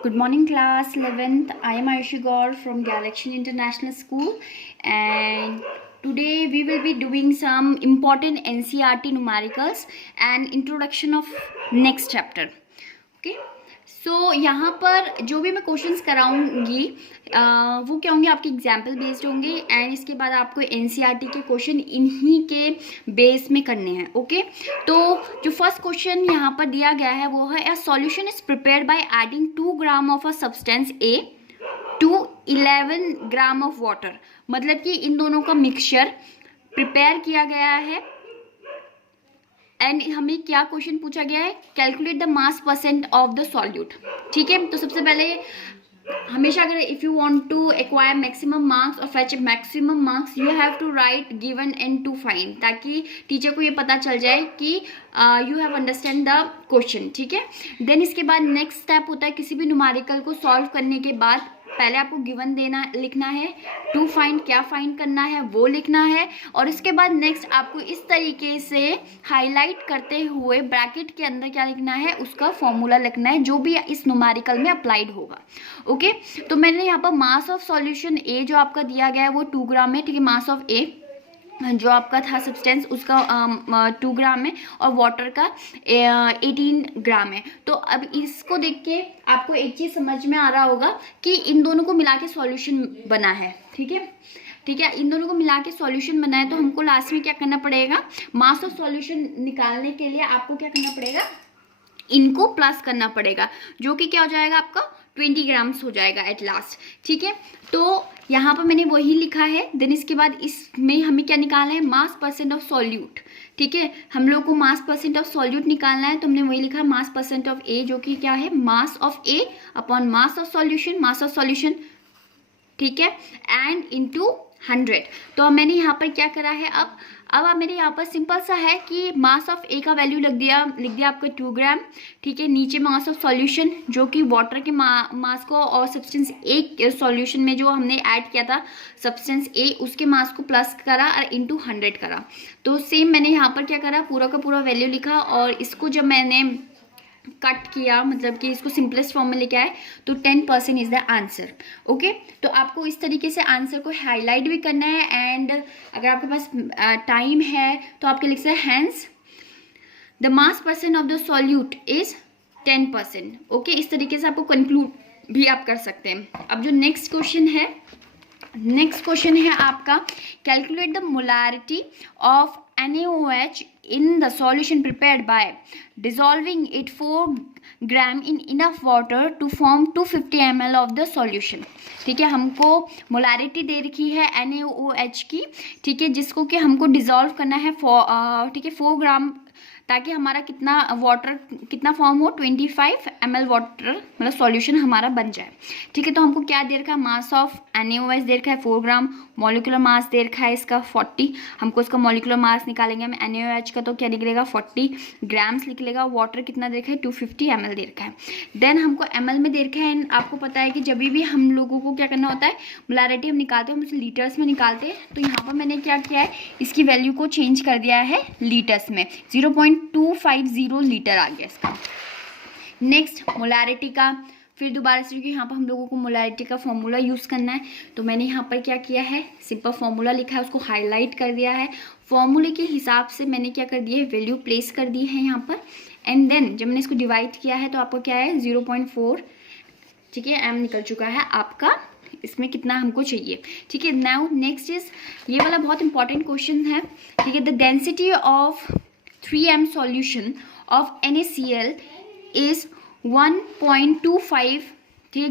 Good morning, class 11th. I am Ayushi Gaur from Galaxy International School, and today we will be doing some important NCERT numericals and introduction of next chapter. Okay. सो यहाँ पर जो भी मैं questions कराऊंगी वो क्या होंगे, आपके example based होंगे एंड इसके बाद आपको एनसीईआरटी के क्वेश्चन इन्हीं के बेस में करने हैं. ओके, तो जो फर्स्ट क्वेश्चन यहाँ पर दिया गया है वो है, a solution is prepared by adding 2 gram of a substance A to 11 gram of water. मतलब कि इन दोनों का मिक्सचर प्रिपेयर किया गया है एंड हमें क्या क्वेश्चन पूछा गया है, calculate the mass percent of the solute. ठीक है, तो सबसे पहले हमेशा अगर if you want to acquire maximum marks और fetch maximum marks you have to write given and to find, ताकि टीचर को ये पता चल जाए कि you have understand the question. ठीक है, देन इसके बाद नेक्स्ट स्टेप होता है, किसी भी न्यूमेरिकल को सॉल्व करने के बाद पहले आपको गिवन लिखना है, टू फाइंड क्या फाइंड करना है वो लिखना है, और इसके बाद नेक्स्ट आपको इस तरीके से हाईलाइट करते हुए ब्रैकेट के अंदर क्या लिखना है, उसका फॉर्मूला लिखना है जो भी इस न्यूमेरिकल में अप्लाइड होगा. ओके, तो मैंने यहाँ पर मास ऑफ सॉल्यूशन ए जो आपका दिया गया है वो 2 ग्राम है. ठीक है, मास ऑफ ए जो आपका था सब्सटेंस उसका 2 ग्राम है और वाटर का 18 ग्राम है. तो अब इसको देख के आपको एक चीज समझ में आ रहा होगा कि इन दोनों को मिला के सॉल्यूशन बना है. ठीक है, ठीक है, इन दोनों को मिला के सॉल्यूशन बना है. तो हमको लास्ट में क्या करना पड़ेगा, मास ऑफ सॉल्यूशन निकालने के लिए आपको क्या करना पड़ेगा, इनको प्लस करना पड़ेगा, जो कि क्या हो जाएगा आपका 20 ग्राम्स हो जाएगा एट लास्ट. ठीक है, तो यहाँ पर मैंने वही लिखा है. देन इसके बाद इसमें हमें क्या निकालना है, मास परसेंट ऑफ सॉल्यूट. ठीक है, हम लोग को मास परसेंट ऑफ सॉल्यूट निकालना है, तो हमने वही लिखा मास परसेंट ऑफ ए, जो कि क्या है mass of A upon mass of solution, mass of solution. ठीक है, एंड इनटू 100. तो मैंने यहाँ पर क्या करा है, अब मेरे यहाँ पर सिंपल सा है कि मास ऑफ ए का वैल्यू लिख दिया आपका 2 ग्राम. ठीक है, नीचे मास ऑफ सॉल्यूशन जो कि वाटर के मास को और सब्सटेंस ए सॉल्यूशन में जो हमने ऐड किया था सब्सटेंस ए उसके मास को प्लस करा और इनटू 100 करा. तो सेम मैंने यहाँ पर क्या करा, पूरा का पूरा वैल्यू लिखा और इसको जब मैंने कट किया, मतलब कि इसको सिंपलेस्ट फॉर्म में लेके आए, तो 10% इज द आंसर. ओके, तो आपको इस तरीके से आंसर को हाईलाइट भी करना है एंड अगर आपके पास टाइम है तो आपके लिख सकते हैं hence the mass percent of the solute is 10%. Okay, इस तरीके से आपको कंक्लूड भी आप कर सकते हैं. अब जो नेक्स्ट क्वेश्चन है आपका, calculate the molarity of NaOH in the solution prepared by dissolving it 4 gram in enough water to form 250 ml of the solution. ठीक है, हमको मोलारिटी दे रखी है NaOH की. ठीक है, जिसको कि हमको डिजॉल्व करना है ठीक है 4 ग्राम, ताकि हमारा कितना फॉर्म हो, 25 ml वाटर मतलब सॉल्यूशन हमारा बन जाए. ठीक है, तो हमको क्या दे रखा है, मास ऑफ NaOH दे रखा है 4 ग्राम, मॉलिक्यूलर मास दे रखा है इसका 40. हमको इसका मॉलिक्यूलर मास निकालेंगे हम NaOH का, तो क्या निकलेगा 40 ग्राम्स निकलेगा. वाटर कितना दे रखा है, 250 ml दे रखा है. देन हमको ml में दे रखा है एंड आपको पता है कि जब भी हम लोगों को क्या करना होता है, मोलारिटी हम निकालते हैं हम उसे लीटर्स में निकालते हैं. तो यहाँ पर मैंने क्या किया है, इसकी वैल्यू को चेंज कर दिया है लीटर्स में, 0.250 लीटर आ गया इसका. नेक्स्ट मोलारिटी का फिर दोबारा से, क्योंकि यहाँ पर हम लोगों को मोलारिटी का फॉर्मूला यूज़ करना है, तो मैंने यहाँ पर क्या किया है, सिंपल फॉर्मूला लिखा है, उसको हाईलाइट कर दिया है. फॉर्मूले के हिसाब से मैंने क्या कर दिया है, वैल्यू प्लेस कर दी है यहाँ पर. एंड देन जब मैंने इसको डिवाइड किया है तो आपको क्या है 0.4. ठीक है, एम निकल चुका है आपका, इसमें कितना हमको चाहिए. ठीक है, नाउ नेक्स्ट इज, ये वाला बहुत इंपॉर्टेंट क्वेश्चन है. ठीक है, the density of 3m solution of NaCl is 1.25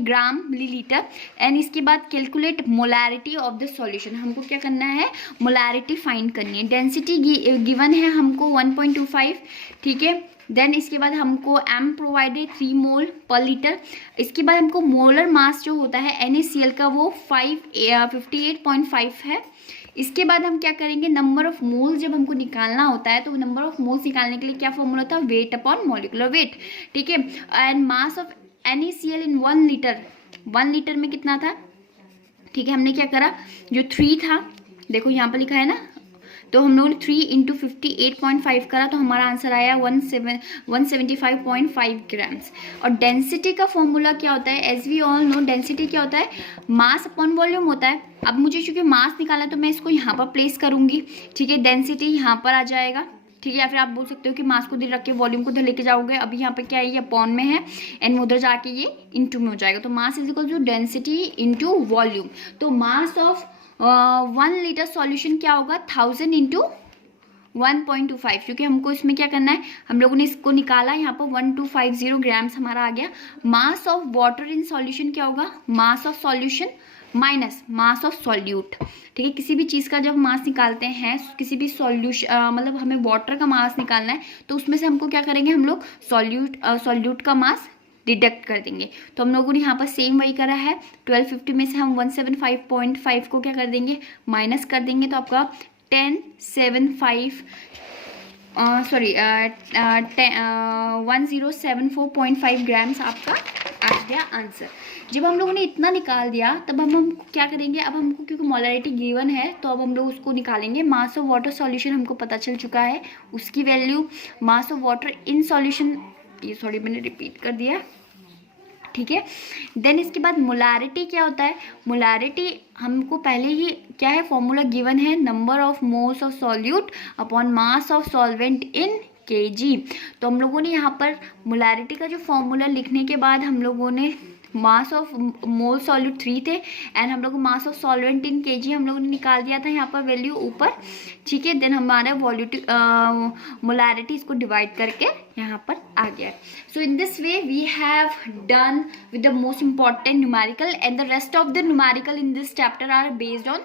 gram millilitre. And इसके बाद calculate molarity of the solution, हमको क्या करना है, मोलारिटी फाइंड करनी है. डेंसिटी गिवन है हमको 1.25. ठीक है, देन इसके बाद हमको m प्रोवाइडेड 3 मोल पर लीटर. इसके बाद हमको मोलर मास जो होता है NaCl का वो 58.5 है. इसके बाद हम क्या करेंगे, नंबर ऑफ मोल्स जब हमको निकालना होता है तो नंबर ऑफ मोल्स निकालने के लिए क्या फॉर्मूला था, वेट अपॉन मॉलिक्यूलर वेट. ठीक है, and mass of NaCl in 1 litre, 1 litre में कितना था. ठीक है, हमने क्या करा, जो 3 था, देखो यहाँ पर लिखा है ना तो हम लोगों ने 3 इंटू 58.5 करा तो हमारा आंसर आया 175.5 ग्राम्स। और डेंसिटी का फॉर्मूला क्या होता है, as we all know density क्या होता है, मास अपॉन वॉल्यूम होता है। अब मुझे चूंकि मास निकालना है तो मैं इसको यहाँ पर प्लेस करूंगी, ठीक है, डेंसिटी यहाँ पर आ जाएगा, ठीक है, या फिर आप बोल सकते हो कि मास को इधर रख के वॉल्यूम को इधर लेके जाओगे। अभी यहाँ पे क्या है, ये अपॉन में है एंड उधर जाके ये इनटू में हो जाएगा, तो mass is equal to density into volume. तो मास ऑफ 1 लीटर सॉल्यूशन क्या होगा, 1000 इंटू 1.25, क्योंकि हमको इसमें क्या करना है, हम लोगों ने इसको निकाला, यहाँ पर 1250 ग्राम्स हमारा आ गया। Mass of water in solution क्या होगा, mass of solution minus mass of solute, ठीक है। किसी भी चीज़ का जब मास निकालते हैं, किसी भी सॉल्यूशन मतलब हमें वाटर का मास निकालना है तो उसमें से हमको क्या करेंगे, हम लोग सॉल्यूट का मास डिडक्ट कर देंगे। तो हम लोगों ने यहाँ पर सेम वही करा है, 1250 में से हम 175.5 को क्या कर देंगे, माइनस कर देंगे, तो आपका 1074.5 ग्राम्स आपका आ गया आंसर। जब हम लोगों ने इतना निकाल दिया तब हम क्या करेंगे, अब हमको क्योंकि मोलरिटी गिवन है तो अब हम लोग उसको निकालेंगे। मास ऑफ वाटर सॉल्यूशन हमको पता चल चुका है, उसकी value mass of water in solution, ये सॉरी मैंने रिपीट कर दिया, ठीक है। देन इसके बाद मोलारिटी क्या होता है, मोलारिटी हमको पहले ही क्या है, फॉर्मूला गिवन है, number of moles of solute upon mass of solvent in KG. तो हम लोगों ने यहाँ पर मोलारिटी का जो फॉर्मूला लिखने के बाद हम लोगों ने मास ऑफ मोल सॉल्यूट 3 थे एंड हम लोग mass of solvent in KG हम लोगों ने निकाल दिया था यहाँ पर वैल्यू ऊपर, ठीक है। देन हमारा मोलारिटी इसको डिवाइड करके यहाँ पर आ गया। So in this way we have done with the most important numerical and the rest of the numerical in this chapter are based on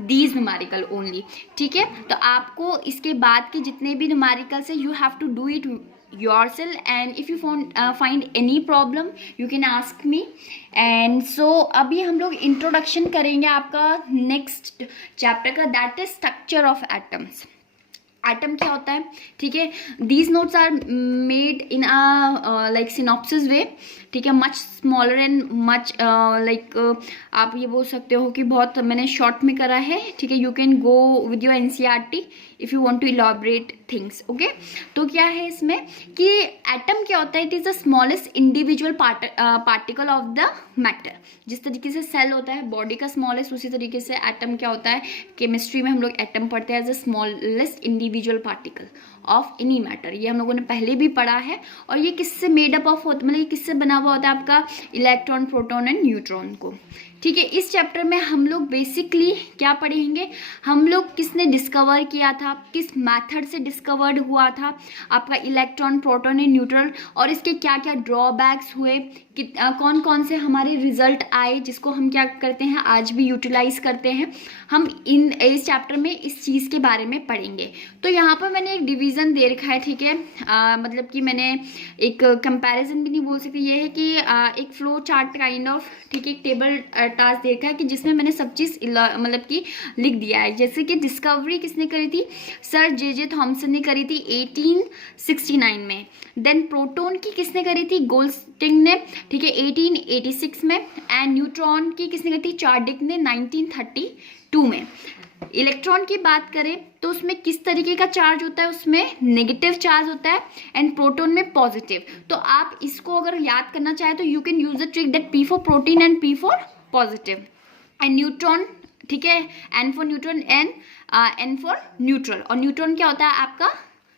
these numerical only, ठीक है। तो आपको इसके बाद के जितने भी न्यूमेरिकल्स है, you have to do it yourself, and if you find any problem you can ask me। and so अभी हम लोग इंट्रोडक्शन करेंगे आपका नेक्स्ट चैप्टर का, that is structure of atoms. Atom क्या होता है, ठीक है। These notes are made in a like synopsis way, ठीक है, much smaller and much like आप ये बोल सकते हो कि बहुत मैंने शॉर्ट में करा है, ठीक है। You can go with your NCERT if you want to elaborate things, okay. तो क्या है इसमें कि एटम क्या होता है, it is the smallest individual particle of the matter. जिस तरीके से सेल होता है बॉडी का स्मॉलेस्ट, उसी तरीके से एटम क्या होता है, केमिस्ट्री में हम लोग एटम पढ़ते हैं as a smallest individual particle of any matter. ये हम लोगों ने पहले भी पढ़ा है। और ये किससे मेड अप ऑफ होता, मतलब ये किससे बना हुआ होता है, आपका इलेक्ट्रॉन, प्रोटॉन एंड न्यूट्रॉन को, ठीक है। इस चैप्टर में हम लोग बेसिकली क्या पढ़ेंगे, हम लोग किसने डिस्कवर किया था, किस मेथड से डिस्कवर्ड हुआ था आपका इलेक्ट्रॉन, प्रोटॉन एंड न्यूट्रॉन, और इसके क्या क्या ड्रॉबैक्स हुए, कौन कौन से हमारे रिजल्ट आए जिसको हम क्या करते हैं आज भी यूटिलाइज करते हैं। हम इस चैप्टर में इस चीज़ के बारे में पढ़ेंगे। तो यहाँ पर मैंने एक डिवीज़न दे रखा है, ठीक है। मतलब कि मैंने एक कंपैरिजन भी नहीं बोल सकती, ये है कि एक फ्लो चार्ट काइंड ऑफ, ठीक है, एक टेबल टास्क दे रखा है कि जिसमें मैंने सब चीज़ मतलब कि लिख दिया है। जैसे कि डिस्कवरी किसने करी थी, सर जे थॉमसन ने करी थी 1869 में। देन प्रोटॉन की किसने करी थी, गोल्डस्टिंग ने, ठीक है, 1886 में। एंड न्यूट्रॉन की किसने करी थी, चार्डिक ने 1932 में। इलेक्ट्रॉन की बात करें तो उसमें किस तरीके का चार्ज होता है, उसमें नेगेटिव चार्ज होता है एंड प्रोटॉन में पॉजिटिव। तो आप इसको अगर याद करना चाहे तो you can use the trick that P for protein and P for positive and neutron, ठीक है, N for neutron and N for neutral. और न्यूट्रॉन क्या होता है आपका,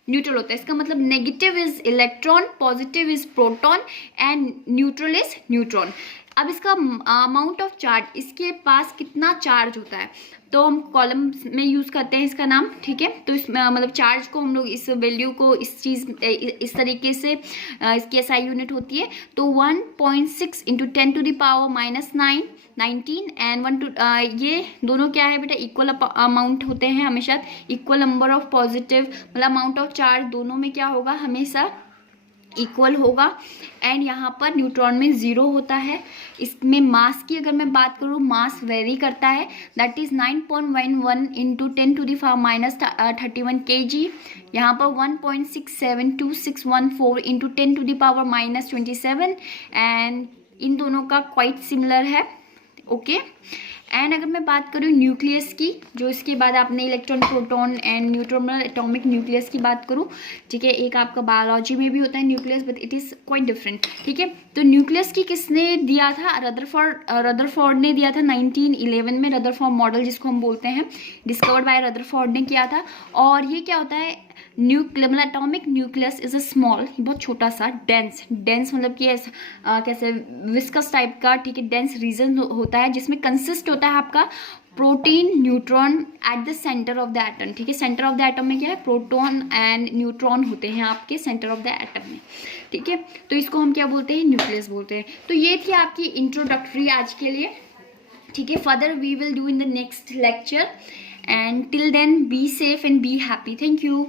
न्यूट्रल होता है। इसका मतलब negative is electron, positive is proton and neutral is neutron. अब इसका अमाउंट ऑफ चार्ज, इसके पास कितना चार्ज होता है, तो हम कॉलम में यूज़ करते हैं इसका नाम, ठीक है। तो इस मतलब चार्ज को हम लोग इस वैल्यू को इस तरीके से इसकी SI यूनिट होती है। तो 1.6 into 10 to the power -9 19 and 1 to ये दोनों क्या है बेटा, इक्वल अमाउंट होते हैं हमेशा। इक्वल नंबर ऑफ पॉजिटिव मतलब अमाउंट ऑफ चार्ज दोनों में क्या होगा, हमेशा इक्वल होगा। एंड यहाँ पर न्यूट्रॉन में 0 होता है। इसमें मास की अगर मैं बात करूँ, मास वेरी करता है, that is 9.11 into 10 to the power -31 kg। यहाँ पर 1.672614 into 10 to the power -27 and इन दोनों का क्वाइट सिमिलर है, ओके। एंड अगर मैं बात करूँ न्यूक्लियस की, जो इसके बाद आपने electron, proton and neutron, atomic nucleus की बात करूँ, ठीक है, एक आपका बायोलॉजी में भी होता है nucleus, but it is quite different, ठीक है। तो न्यूक्लियस की किसने दिया था? रदरफोर्ड ने दिया था 1911 में। रदरफोर्ड मॉडल जिसको हम बोलते हैं, डिस्कवर्ड बाय रदरफोर्ड ने किया था। और ये क्या होता है, मतलब atomic nucleus is a small, बहुत छोटा सा, डेंस मतलब कि ऐसा कैसे विस्कस टाइप का, ठीक है, डेंस रीजन होता है, जिसमें कंसिस्ट होता है आपका protein, neutron at the centre of the atom, ठीक है। सेंटर ऑफ द एटम में क्या है, प्रोटॉन एंड न्यूट्रॉन होते हैं आपके सेंटर ऑफ द एटम में, ठीक है। तो इसको हम क्या बोलते हैं, न्यूक्लियस बोलते हैं। तो ये थी आपकी इंट्रोडक्टरी आज के लिए, ठीक है। Further we will do in the next lecture, and till then be safe and be happy. Thank you.